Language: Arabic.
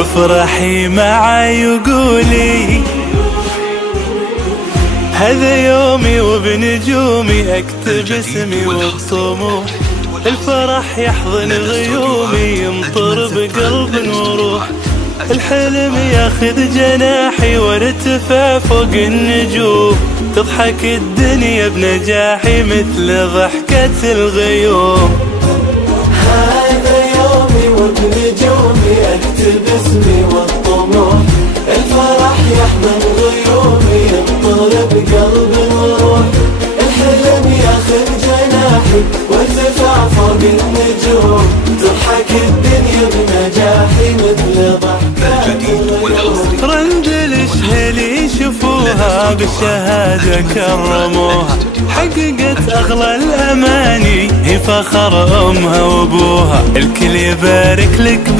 افرحي معاي وقولي هذا يومي وبنجومي اكتب اسمي والطموح، الفرح يحضن غيومي يمطر بقلب وروح، الحلم ياخذ جناحي وارتفع فوق النجوم، تضحك الدنيا بنجاحي مثل ضحكة الغيوم. هذا يومي وبنجومي اكتب اسمي والطموح، الفرح يحضن غيومي يمطر بقلب وروح، الحلم ياخذ جناحي وارتفع فوق النجوم، تضحك الدنيا بنجاحي مثل ضحكة الغيوم. رنجل الشهل يشوفوها بالشهادة كرموها، حققت أغلى الأماني هي فخر أمها وأبوها، الكل يبارك لك